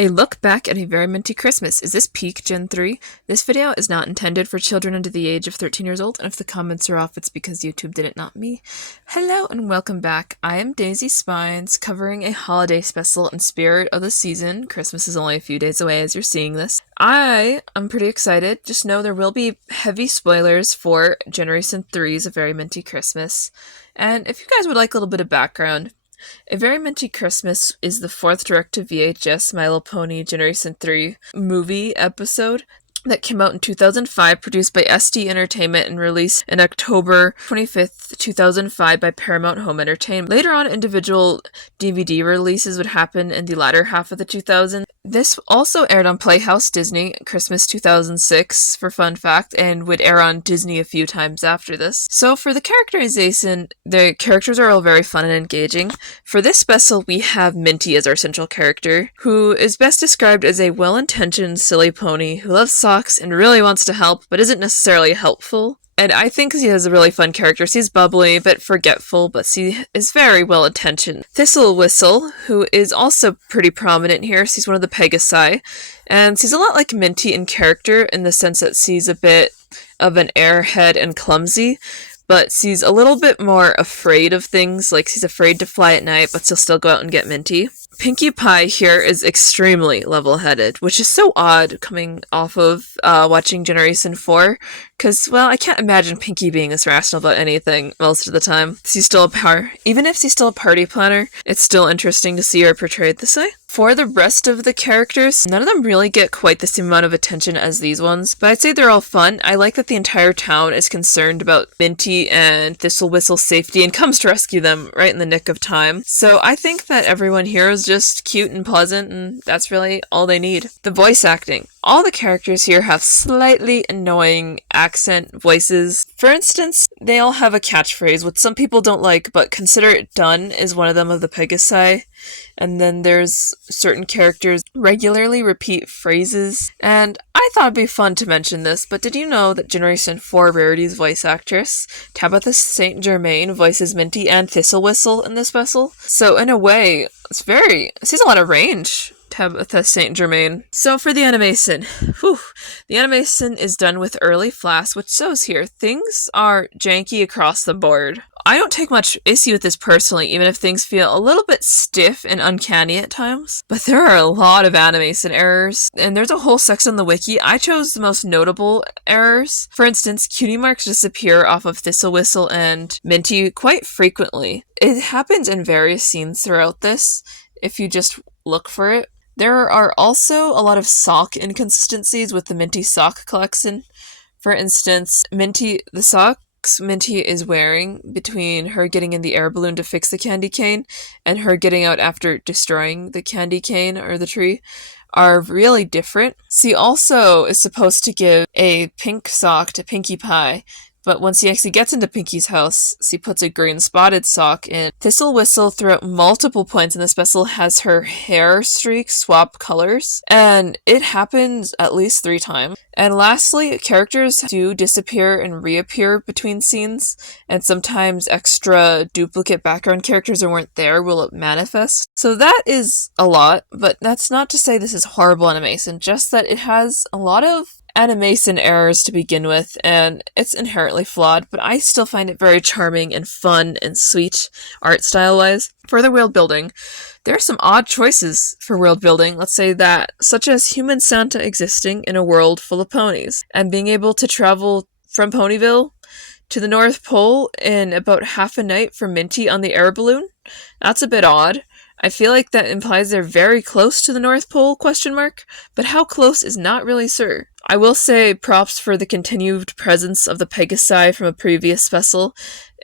A look back at A Very Minty Christmas. Is this peak Gen 3? This video is not intended for children under the age of 13 years old, and if the comments are off, it's because YouTube did it, not me. Hello and welcome back. I am Daisy Spines, covering a holiday special in spirit of the season. Christmas is only a few days away as you're seeing this. I am pretty excited. Just know there will be heavy spoilers for Generation 3's A Very Minty Christmas. And if you guys would like a little bit of background, A Very Minty Christmas is the fourth direct-to-VHS My Little Pony Generation 3 movie episode that came out in 2005, produced by SD Entertainment and released in October 25th, 2005 by Paramount Home Entertainment. Later on, individual DVD releases would happen in the latter half of the 2000s. This also aired on Playhouse Disney Christmas 2006, for fun fact, and would air on Disney a few times after this. So for the characterization, the characters are all very fun and engaging. For this special, we have Minty as our central character, who is best described as a well-intentioned, silly pony who loves socks and really wants to help, but isn't necessarily helpful. And I think he has a really fun character. She's bubbly, a bit forgetful, but she is very well-intentioned. Thistle Whistle, who is also pretty prominent here, she's one of the Pegasi, and she's a lot like Minty in character in the sense that she's a bit of an airhead and clumsy, but she's a little bit more afraid of things, like she's afraid to fly at night, but she'll still go out and get Minty. Pinkie Pie here is extremely level-headed, which is so odd coming off of watching Generation 4, because, well, I can't imagine Pinkie being this rational about anything most of the time. Even if she's still a party planner, it's still interesting to see her portrayed this way. For the rest of the characters, none of them really get quite the same amount of attention as these ones, but I'd say they're all fun. I like that the entire town is concerned about Minty and Thistle Whistle's safety and comes to rescue them right in the nick of time. So I think that everyone here is just cute and pleasant, and that's really all they need. The voice acting. All the characters here have slightly annoying accent voices. For instance, they all have a catchphrase, which some people don't like, but Consider It Done is one of them of the Pegasi. And then there's certain characters regularly repeat phrases. And I thought it'd be fun to mention this, but did you know that Generation 4 Rarity's voice actress, Tabitha St. Germain, voices Minty and Thistle Whistle in this special? So in a way, she's a lot of range. Tabitha St. Germain. So for the animation, the animation is done with early flash, which shows here things are janky across the board. I don't take much issue with this personally, even if things feel a little bit stiff and uncanny at times. But there are a lot of animation errors, and there's a whole section on the wiki. I chose the most notable errors. For instance, cutie marks disappear off of Thistle Whistle and Minty quite frequently. It happens in various scenes throughout this, if you just look for it. There are also a lot of sock inconsistencies with the Minty sock collection. For instance, the socks Minty is wearing between her getting in the air balloon to fix the candy cane and her getting out after destroying the candy cane or the tree are really different. She also is supposed to give a pink sock to Pinkie Pie, but once he actually gets into Pinkie's house, she puts a green spotted sock in. Thistle Whistle, throughout multiple points in the special, has her hair streak swap colors, and it happens at least 3 times. And lastly, characters do disappear and reappear between scenes, and sometimes extra duplicate background characters that weren't there will manifest. So that is a lot, but that's not to say this is horrible animation, just that it has a lot of animation errors to begin with, and it's inherently flawed, but I still find it very charming and fun and sweet art style-wise. For the world building, there are some odd choices for world building, let's say that, such as human Santa existing in a world full of ponies, and being able to travel from Ponyville to the North Pole in about half a night for Minty on the air balloon. That's a bit odd. I feel like that implies they're very close to the North Pole, but how close is not really sure. I will say props for the continued presence of the Pegasi from a previous special.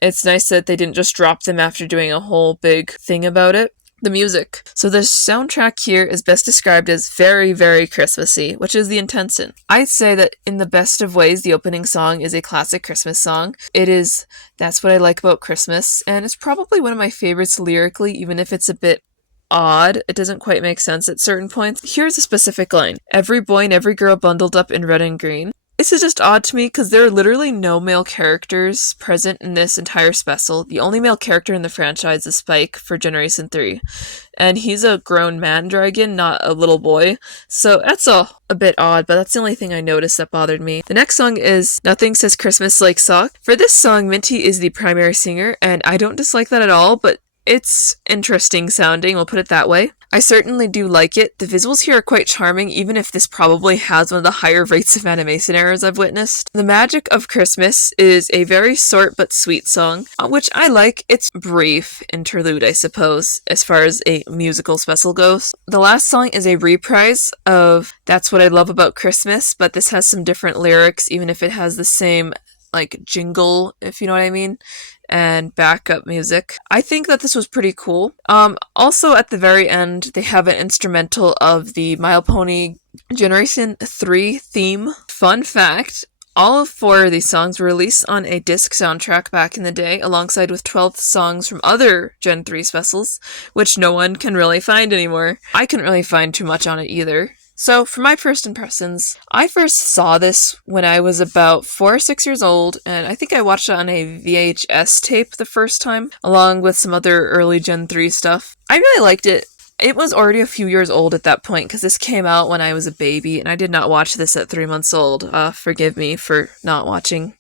It's nice that they didn't just drop them after doing a whole big thing about it. The music. So the soundtrack here is best described as very, very Christmassy, which is the intention. I'd say that in the best of ways, the opening song is a classic Christmas song. That's what I like about Christmas, and it's probably one of my favorites lyrically, even if it's a bit odd. It doesn't quite make sense at certain points. Here's a specific line. Every boy and every girl bundled up in red and green. This is just odd to me because there are literally no male characters present in this entire special. The only male character in the franchise is Spike for Generation 3. And he's a grown man dragon, not a little boy. So that's a bit odd, but that's the only thing I noticed that bothered me. The next song is Nothing Says Christmas Like Sock. For this song, Minty is the primary singer, and I don't dislike that at all, but it's interesting sounding, we'll put it that way. I certainly do like it. The visuals here are quite charming, even if this probably has one of the higher rates of animation errors I've witnessed. The Magic of Christmas is a very short but sweet song, which I like. It's brief interlude, I suppose, as far as a musical special goes. The last song is a reprise of That's What I Love About Christmas, but this has some different lyrics, even if it has the same jingle, if you know what I mean, and backup music. I think that this was pretty cool. Also at the very end, they have an instrumental of the My Little Pony Generation 3 theme. Fun fact, all 4 of these songs were released on a disc soundtrack back in the day, alongside with 12 songs from other Gen 3 specials, which no one can really find anymore. I couldn't really find too much on it either. So, for my first impressions, I first saw this when I was about 4 or 6 years old, and I think I watched it on a VHS tape the first time, along with some other early Gen 3 stuff. I really liked it. It was already a few years old at that point, because this came out when I was a baby, and I did not watch this at 3 months old. Forgive me for not watching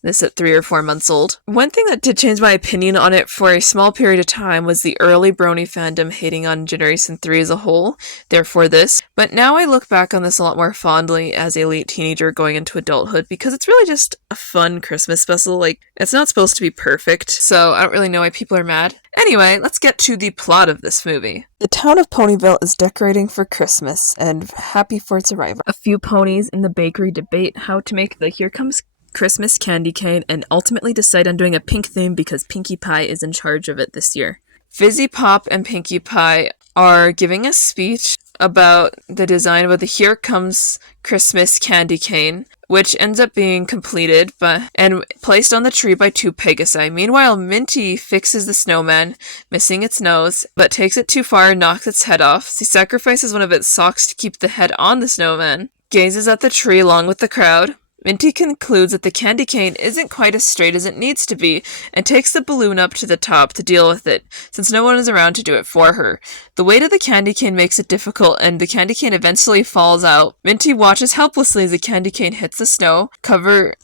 this at 3 or 4 months old. One thing that did change my opinion on it for a small period of time was the early brony fandom hating on Generation 3 as a whole, therefore this. But now I look back on this a lot more fondly as a late teenager going into adulthood, because it's really just a fun Christmas special. It's not supposed to be perfect, so I don't really know why people are mad. Anyway, let's get to the plot of this movie. The town of Ponyville is decorating for Christmas and happy for its arrival. A few ponies in the bakery debate how to make the Here Comes Christmas candy cane and ultimately decide on doing a pink theme because Pinkie Pie is in charge of it this year. Fizzy Pop and Pinkie Pie are giving a speech about the design of the Here Comes Christmas candy cane, which ends up being completed and placed on the tree by 2 Pegasi. Meanwhile, Minty fixes the snowman, missing its nose, but takes it too far and knocks its head off. She sacrifices one of its socks to keep the head on the snowman, gazes at the tree along with the crowd. Minty concludes that the candy cane isn't quite as straight as it needs to be, and takes the balloon up to the top to deal with it, since no one is around to do it for her. The weight of the candy cane makes it difficult, and the candy cane eventually falls out. Minty watches helplessly as the candy cane hits the snow, covers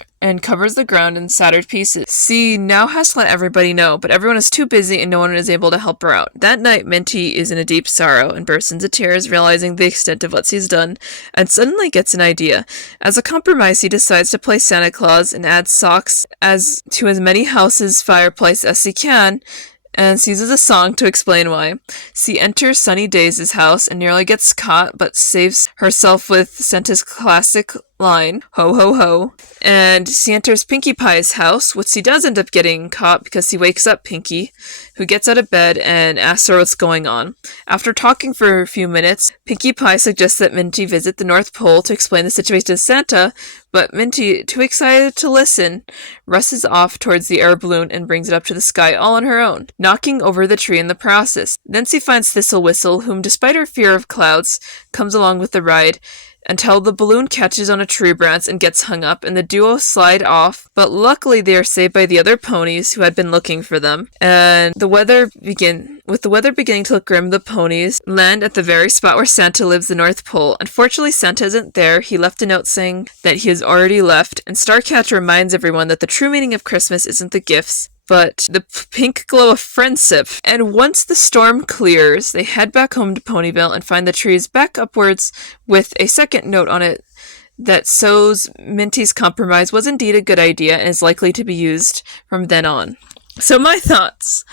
the ground in shattered pieces. She now has to let everybody know, but everyone is too busy and no one is able to help her out. That night, Minty is in a deep sorrow and bursts into tears, realizing the extent of what she's done, and suddenly gets an idea. As a compromise, he decides to play Santa Claus and add socks to as many houses' fireplace as he can, and seizes a song to explain why. She enters Sunny Days' house and nearly gets caught, but saves herself with Santa's classic line, ho ho ho. And she enters Pinkie Pie's house, which she does end up getting caught because she wakes up Pinkie, who gets out of bed and asks her what's going on. After talking for a few minutes, Pinkie Pie suggests that Minty visit the North Pole to explain the situation to Santa, but Minty, too excited to listen, rushes off towards the air balloon and brings it up to the sky all on her own, knocking over the tree in the process. Then she finds Thistle Whistle, whom, despite her fear of clouds, comes along with the ride, until the balloon catches on a tree branch and gets hung up, and the duo slide off, but luckily they are saved by the other ponies who had been looking for them. And with the weather beginning to look grim, the ponies land at the very spot where Santa lives, the North Pole. Unfortunately, Santa isn't there. He left a note saying that he has already left, and Starcatcher reminds everyone that the true meaning of Christmas isn't the gifts, but the pink glow of friendship. And once the storm clears, they head back home to Ponyville and find the trees back upwards with a second note on it that shows Minty's compromise was indeed a good idea and is likely to be used from then on. So my thoughts.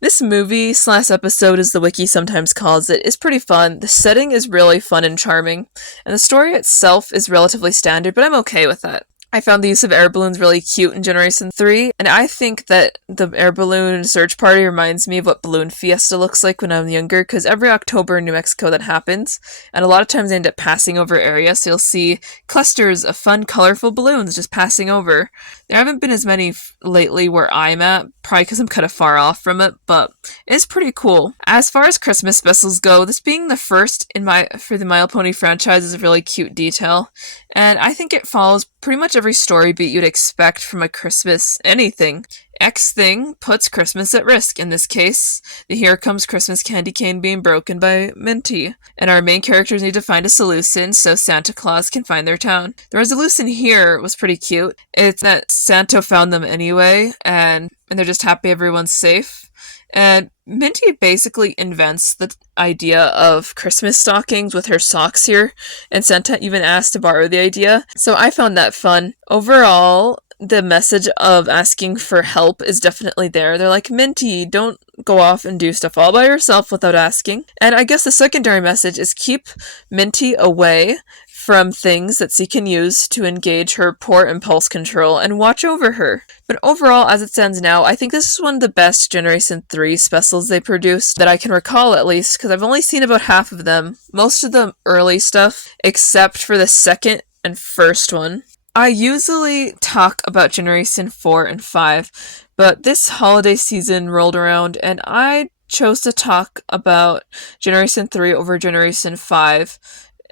This movie/episode, as the wiki sometimes calls it, is pretty fun. The setting is really fun and charming, and the story itself is relatively standard, but I'm okay with that. I found the use of air balloons really cute in Generation 3, and I think that the air balloon search party reminds me of what Balloon Fiesta looks like when I'm younger, because every October in New Mexico that happens, and a lot of times they end up passing over areas, so you'll see clusters of fun, colorful balloons just passing over. There haven't been as many lately where I'm at, probably because I'm kind of far off from it, but it's pretty cool. As far as Christmas specials go, this being the first for the My Little Pony franchise is a really cute detail, and I think it follows pretty much every story beat you'd expect from a Christmas anything. X thing puts Christmas at risk. In this case, the Here Comes Christmas candy cane being broken by Minty. And our main characters need to find a solution so Santa Claus can find their town. The resolution here was pretty cute. It's that Santa found them anyway, and they're just happy everyone's safe. And Minty basically invents the idea of Christmas stockings with her socks here, and Santa even asked to borrow the idea. So I found that fun. Overall, the message of asking for help is definitely there. They're like, Minty, don't go off and do stuff all by yourself without asking. And I guess the secondary message is keep Minty away from things that she can use to engage her poor impulse control and watch over her. But overall, as it stands now, I think this is one of the best Generation 3 specials they produced that I can recall, at least, because I've only seen about half of them. Most of the early stuff, except for the second and first one. I usually talk about Generation 4 and 5, but this holiday season rolled around and I chose to talk about Generation 3 over Generation 5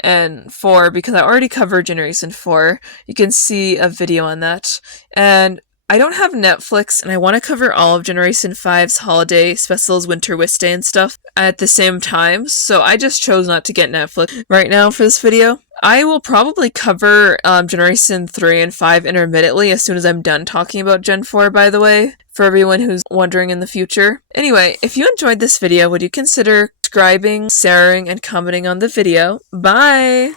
and 4 because I already covered Generation 4. You can see a video on that. And I don't have Netflix, and I want to cover all of Generation 5's holiday specials, Winter Wish Day and stuff at the same time, so I just chose not to get Netflix right now for this video. I will probably cover Generation 3 and 5 intermittently as soon as I'm done talking about Gen 4, by the way, for everyone who's wondering in the future. Anyway, if you enjoyed this video, would you consider subscribing, sharing, and commenting on the video? Bye!